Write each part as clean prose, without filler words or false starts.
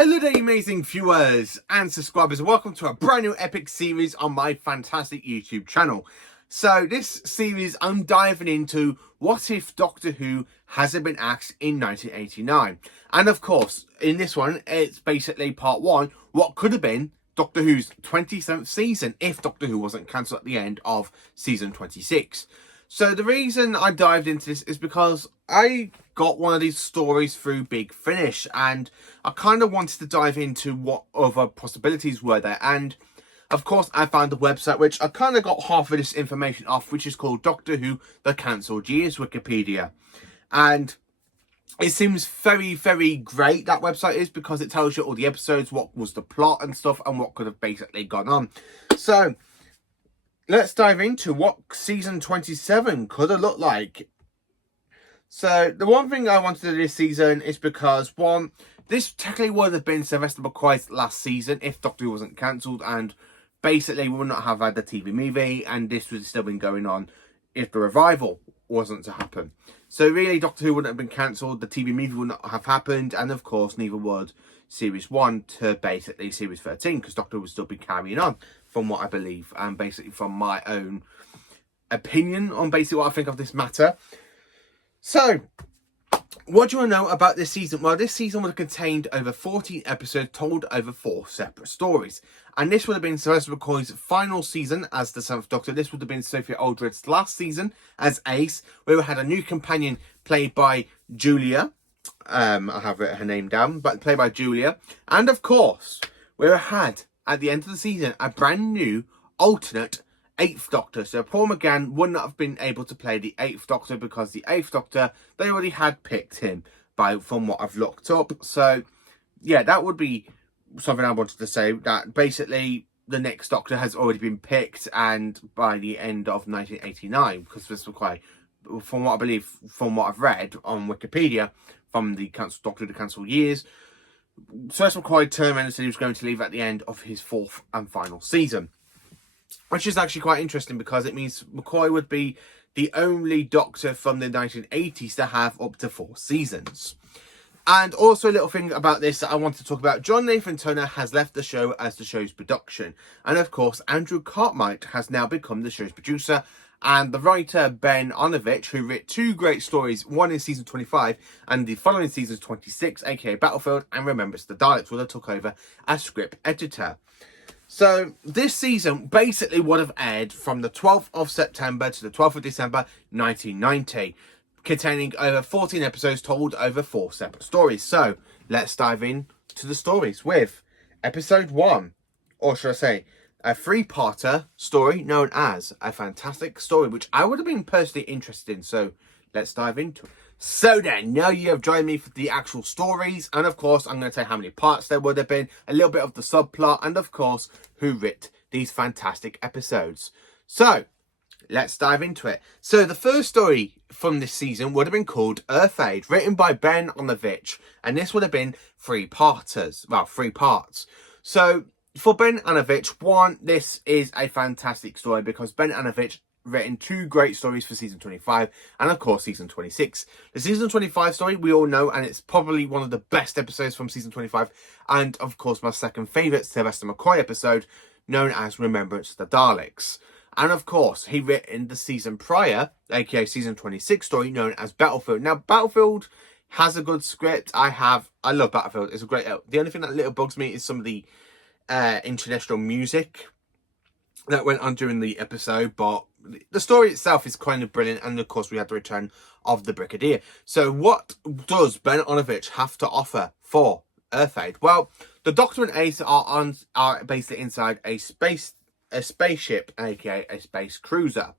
Hello there, you amazing viewers and subscribers, and welcome to a brand new epic series on my fantastic YouTube channel. So this series, I'm diving into what if Doctor Who hasn't been axed in 1989. And of course, in this one, it's basically part one, what could have been Doctor Who's 27th season if Doctor Who wasn't cancelled at the end of season 26. So the reason I dived into this is because I got one of these stories through Big Finish, and I kind of wanted to dive into what other possibilities were there. And of course, I found a website which I kind of got half of this information off, which is called Doctor Who The Cancelled Years Wikipedia. And it seems very, very great, that website is, because it tells you all the episodes, what was the plot and stuff, and what could have basically gone on. So let's dive into what season 27 could have looked like. So the one thing I wanted to do this season is because, one, this technically would have been Sylvester McCoy's last season if Doctor Who wasn't cancelled, and basically we would not have had the TV movie, and this would have still been going on if the revival wasn't to happen. So really, Doctor Who wouldn't have been cancelled, the TV movie would not have happened, and of course neither would Series 1 to basically Series 13, because Doctor Who would still be carrying on, from what I believe, and basically from my own opinion on basically what I think of this matter. So, what do you want to know about this season? Well, this season would have contained over 14 episodes told over 4 separate stories. And this would have been Sylvester McCoy's final season as the 7th Doctor. This would have been Sophia Aldred's last season as Ace, where we had a new companion played by Julia. I have written her name down, but played by Julia. And of course, we had, at the end of the season, a brand new alternate 8th Doctor. So Paul McGann would not have been able to play the 8th Doctor because the 8th Doctor, they already had picked him from what I've looked up. So yeah, that would be something I wanted to say, that basically the next Doctor has already been picked, and by the end of 1989, because this was quite, from what I believe, from what I've read on Wikipedia, from the Doctor Who The Cancelled Years, Sylvester McCoy turned around and said he was going to leave at the end of his 4th and final season. Which is actually quite interesting, because it means McCoy would be the only Doctor from the 1980s to have up to 4 seasons. And also a little thing about this that I want to talk about. John Nathan Turner has left the show as the show's production. And of course, Andrew Cartmite has now become the show's producer. And the writer Ben Onovich, who wrote 2 great stories, one in season 25 and the following season 26, aka Battlefield and Remembrance of the Daleks, would have took over as script editor. So this season basically would have aired from the 12th of September to the 12th of December 1990, containing over 14 episodes told over 4 separate stories. So let's dive in to the stories with episode 1, or should I say a 3-parter story known as A Fantastic Story, which I would have been personally interested in. So let's dive into it. So then, now you have joined me for the actual stories, and of course I'm going to tell you how many parts there would have been, a little bit of the subplot, and of course who wrote these fantastic episodes. So let's dive into it. So the first story from this season would have been called Earth-Aid, written by Ben Onovich, and this would have been 3 parters, well, 3 parts. So for Ben Onovich, one, this is a fantastic story because Ben Onovich written 2 great stories for season 25 and of course season 26. The season 25 story we all know, and it's probably one of the best episodes from season 25, and of course my second favourite Sylvester McCoy episode, known as Remembrance of the Daleks. And of course he written the season prior, aka season 26 story, known as Battlefield. Now Battlefield has a good script. I love Battlefield. It's a great, the only thing that little bugs me is some of the international music that went on during the episode, but the story itself is kind of brilliant, and of course we had the return of the Brigadier. So what does Ben Onovich have to offer for Earth-Aid? Well, the Doctor and Ace are basically inside a spaceship, aka a space cruiser.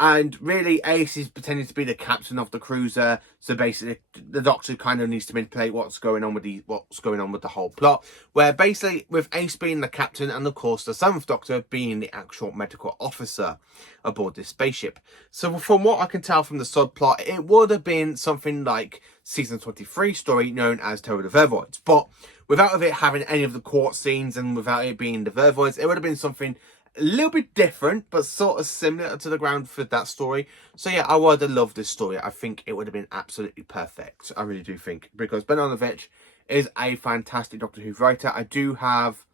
And really, Ace is pretending to be the captain of the cruiser. So basically, the Doctor kind of needs to manipulate what's going on with the whole plot. Where basically, with Ace being the captain, and of course the 7th Doctor being the actual medical officer aboard this spaceship. So from what I can tell from the subplot, it would have been something like season 23 story known as Terror of the Vervoids. But without it having any of the court scenes and without it being the Vervoids, it would have been something a little bit different, but sort of similar to the ground for that story. So yeah, I would have loved this story. I think it would have been absolutely perfect. I really do think, because Ben Onovich is a fantastic Doctor Who writer. I do have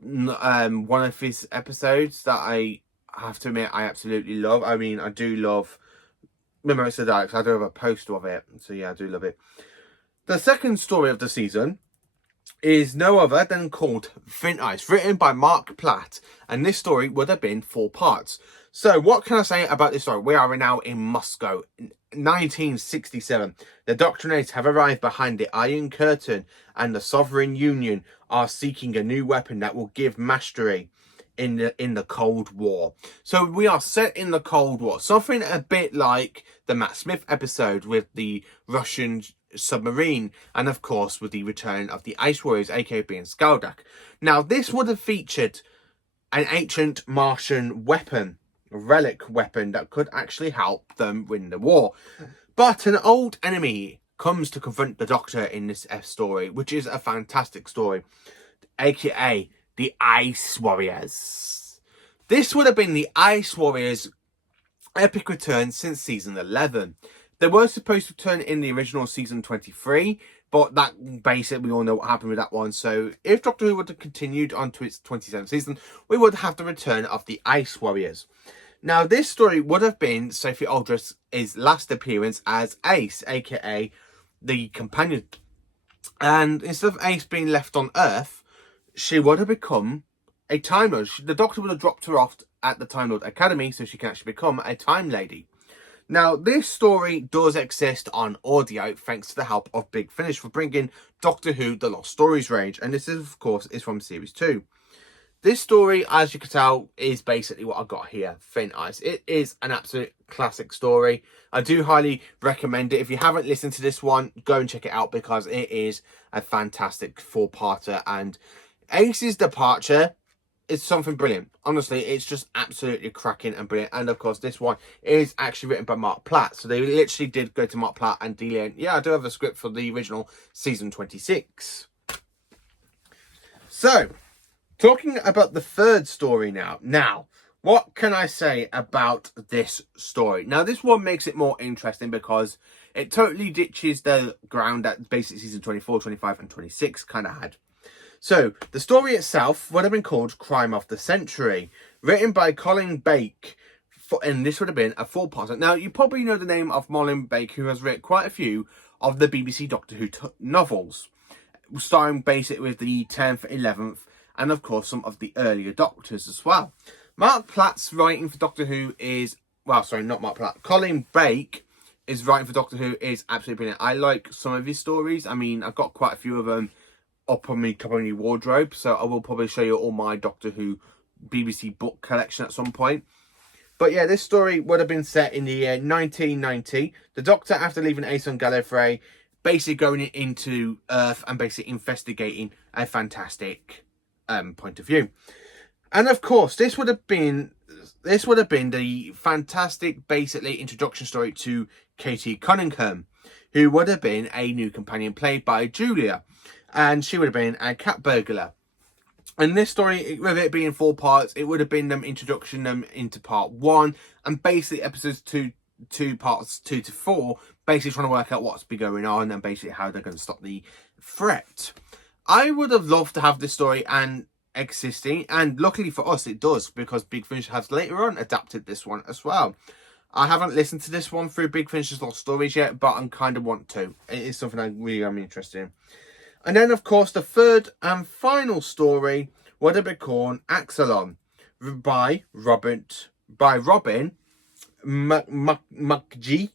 one of his episodes that I have to admit I absolutely love. I mean, I do love Memories of the Daleks. I do have a poster of it, so yeah, I do love it. The second story of the season is no other than called Vint Ice, written by Mark Platt, and this story would have been 4 parts. So what can I say about this story? We are now in Moscow, 1967. The Doctrinates have arrived behind the Iron Curtain, and the Sovereign Union are seeking a new weapon that will give mastery in the Cold War. So we are set in the Cold War, something a bit like the Matt Smith episode with the Russian submarine, and of course with the return of the Ice Warriors, aka being Skaldak. Now this would have featured an ancient Martian weapon, a relic weapon that could actually help them win the war. But an old enemy comes to confront the Doctor in this story, which is a fantastic story, aka the Ice Warriors. This would have been the Ice Warriors' epic return since season 11. They were supposed to return in the original season 23, but that basically we all know what happened with that one. So if Doctor Who would have continued on to its 27th season, we would have the return of the Ice Warriors. Now this story would have been Sophie Aldred's last appearance as Ace, aka the companion. And instead of Ace being left on Earth, she would have become a Time Lord. The Doctor would have dropped her off at the Time Lord Academy so she can actually become a Time Lady. Now, this story does exist on audio thanks to the help of Big Finish for bringing Doctor Who The Lost Stories range. And this, of course, is from Series 2. This story, as you can tell, is basically what I've got here, Vint Ice. It is an absolute classic story. I do highly recommend it. If you haven't listened to this one, go and check it out because it is a fantastic 4-parter. And Ace's departure is something brilliant. Honestly, it's just absolutely cracking and brilliant. And of course, this one is actually written by Mark Platt. So they literally did go to Mark Platt and deal in, yeah, I do have a script for the original season 26. So, talking about the third story now. Now, what can I say about this story? Now, this one makes it more interesting because it totally ditches the ground that basically season 24, 25 and 26 kind of had. So, the story itself would have been called Crime of the Century, written by Colin Bake, and this would have been a 4-parter. Now, you probably know the name of Colin Bake, who has written quite a few of the BBC Doctor Who novels, starring basically with the 10th, 11th, and of course some of the earlier Doctors as well. Mark Platt's writing for Doctor Who is, well, sorry, not Mark Platt, Colin Bake is writing for Doctor Who is absolutely brilliant. I like some of his stories. I mean, I've got quite a few of them up on my wardrobe, so I will probably show you all my Doctor Who BBC book collection at some point. But yeah, this story would have been set in the year 1990. The Doctor, after leaving Ace on Gallifrey, basically going into Earth and basically investigating a fantastic point of view. And of course, this would have been the fantastic, basically, introduction story to Katie Cunningham, who would have been a new companion played by Julia. And she would have been a cat burglar. And this story, with it being 4 parts, it would have been them introduction them into part 1. And basically episodes 2 parts 2 to 4, basically trying to work out what's been going on and basically how they're going to stop the threat. I would have loved to have this story and existing. And luckily for us, it does. Because Big Finish has later on adapted this one as well. I haven't listened to this one through Big Finish's Lost Stories yet, but I kind of want to. It is something I really am interested in. And then, of course, the third and final story would have been called Axelon by Robin McGee.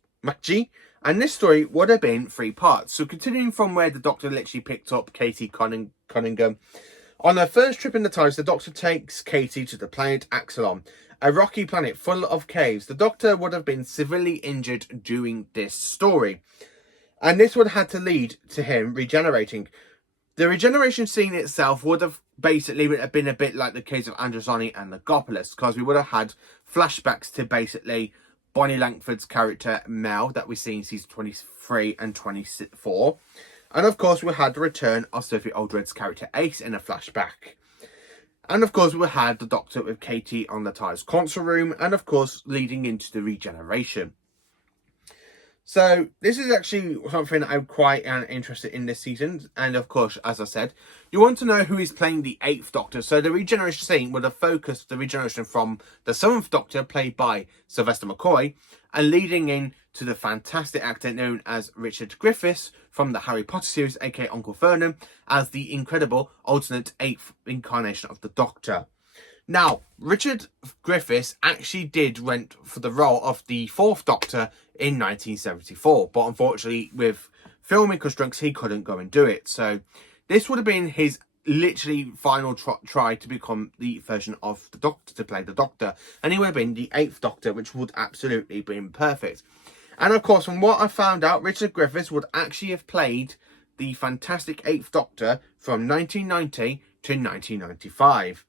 And this story would have been 3 parts. So continuing from where the Doctor literally picked up Katie Cunningham. On her first trip in the TARDIS, the Doctor takes Katie to the planet Axelon, a rocky planet full of caves. The Doctor would have been severely injured during this story. And this would have had to lead to him regenerating. The regeneration scene itself would have basically been a bit like the case of Androzani and Logopolis, because we would have had flashbacks to basically Bonnie Langford's character Mel that we see in season 23 and 24. And of course we had the return of Sophie Aldred's character Ace in a flashback. And of course we had the Doctor with Katie on the TARDIS console room, and of course leading into the regeneration. So this is actually something I'm quite interested in this season. And of course, as I said, you want to know who is playing the 8th Doctor. So the regeneration scene would have focused the regeneration from the 7th Doctor, played by Sylvester McCoy, and leading in to the fantastic actor known as Richard Griffiths from the Harry Potter series, aka Uncle Vernon, as the incredible alternate 8th incarnation of the Doctor. Now, Richard Griffiths actually went for the role of the 4th Doctor in 1974, but unfortunately with filming constraints he couldn't go and do it. So this would have been his literally final try to become the version of the Doctor, to play the Doctor, and he would have been the 8th Doctor, which would absolutely been perfect. And of course, from what I found out, Richard Griffiths would actually have played the fantastic 8th Doctor from 1990 to 1995.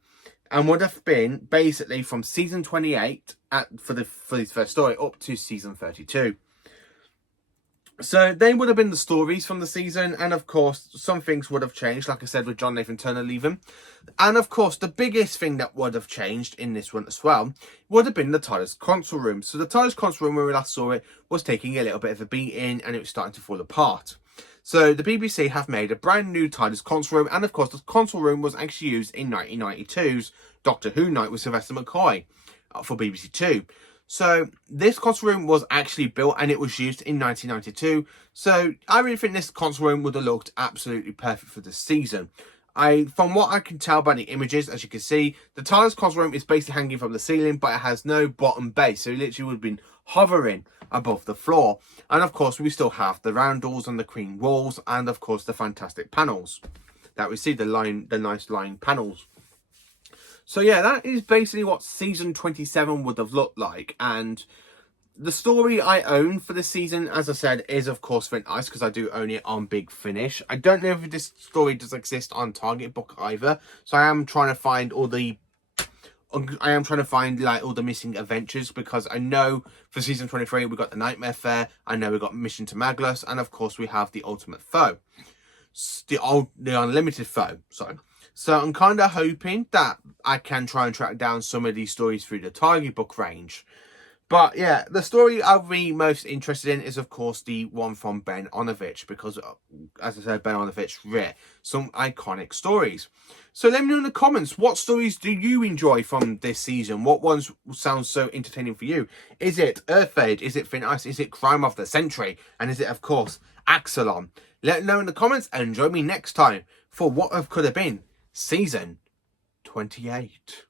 And would have been basically from season 28 for his first story up to season 32. So they would have been the stories from the season, and of course some things would have changed, like I said, with John Nathan Turner leaving. And of course the biggest thing that would have changed in this one as well would have been the TARDIS console room. So the TARDIS console room, when we last saw it, was taking a little bit of a beating and it was starting to fall apart. So the BBC have made a brand new TARDIS console room, and of course the console room was actually used in 1992's Doctor Who Night with Sylvester McCoy for BBC Two. So this console room was actually built and it was used in 1992. So I really think this console room would have looked absolutely perfect for this season. From what I can tell by the images, as you can see, the TARDIS console room is basically hanging from the ceiling, but it has no bottom base. So it literally would have been hovering above the floor. And of course, we still have the roundels and the cream walls, and of course the fantastic panels that we see, the nice line panels. So yeah, that is basically what season 27 would have looked like. And the story I own for this season, as I said, is of course Vint Ice, because I do own it on Big Finish. I don't know if this story does exist on Target Book either, so I am trying to find all the missing adventures, because I know for season 23 we got the Nightmare Fair, I know we got Mission to Maglus, and of course we have the Ultimate Foe, the Unlimited Foe. Sorry. So I'm kind of hoping that I can try and track down some of these stories through the Target Book range. But yeah, the story I'll be most interested in is, of course, the one from Ben Onovich, because, as I said, Ben Onovich wrote some iconic stories. So let me know in the comments, what stories do you enjoy from this season? What ones sound so entertaining for you? Is it Earthfade? Is it Vint Ice? Is it Crime of the Century? And is it, of course, Axelon? Let me know in the comments and join me next time for what could have been Season 28.